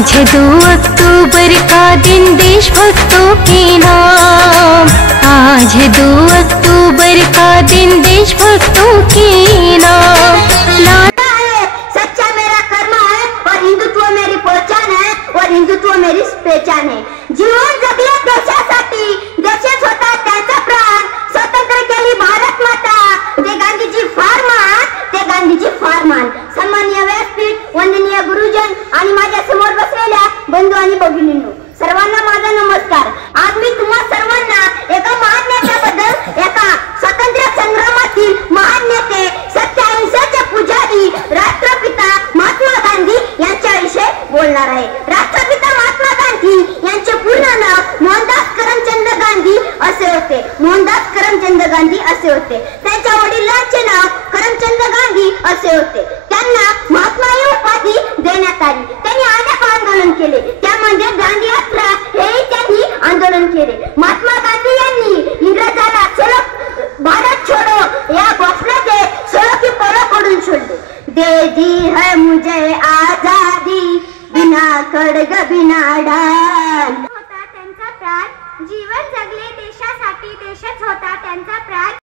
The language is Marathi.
आज 2 अक्टूबर का दिन देशभक्तों के नाम, आज 2 अक्टूबर का दिन देशभक्तों के नाम। सच्चा मेरा कर्म है और हिंदुत्व मेरी पहचान है और हिंदुत्व मेरी पहचान है। जीवन जगले देशासाठी, देशच होता त्यांचा प्राण, स्वातंत्र्य केली भारत माता, ते गांधीजी फार महान, ते गांधीजी फार महान। सन्माननीय व्यासपीठ, वंदनीय गुरुजन आणि माझ्या समोर बसलेल्या बंधू आणि भगिनींनो, सर्वांना माझा नमस्कार। आज मी तुम्हा सर्वांना एका महान नेत्याबद्दल, एका स्वातंत्र्य संग्रामातील महान नेते, सत्य अहिंसेचे पुजारी, राष्ट्रपिता महात्मा गांधी यांच्याविषयी बोलणार आहे। राष्ट्रपिता महात्मा गांधी यांचे पूर्ण नाव मोहनदास करमचंद गांधी असे होते। मोहनदास करमचंद गांधी असे होते। त्यांच्या वडिलांचे नाव करमचंद गांधी असे होते। त्यांना महात्मा ही उपाधी देण्यात आली। त्यांनी अनेक आंदोलन केले, त्यामध्ये दांडी यात्रा हेही त्यांनी आंदोलन केले। महात्मा गांधी यांनी इंग्रजाला भारत छोड़ो या घोषणेचे सोलो की पलो पडून सोडले। दे दी है मुझे आजादी, बिना खड्ग बिना ढाल होता त्यांचा प्राण, जीवन जगले देशासाठी, देशच होता त्यांचा प्राण।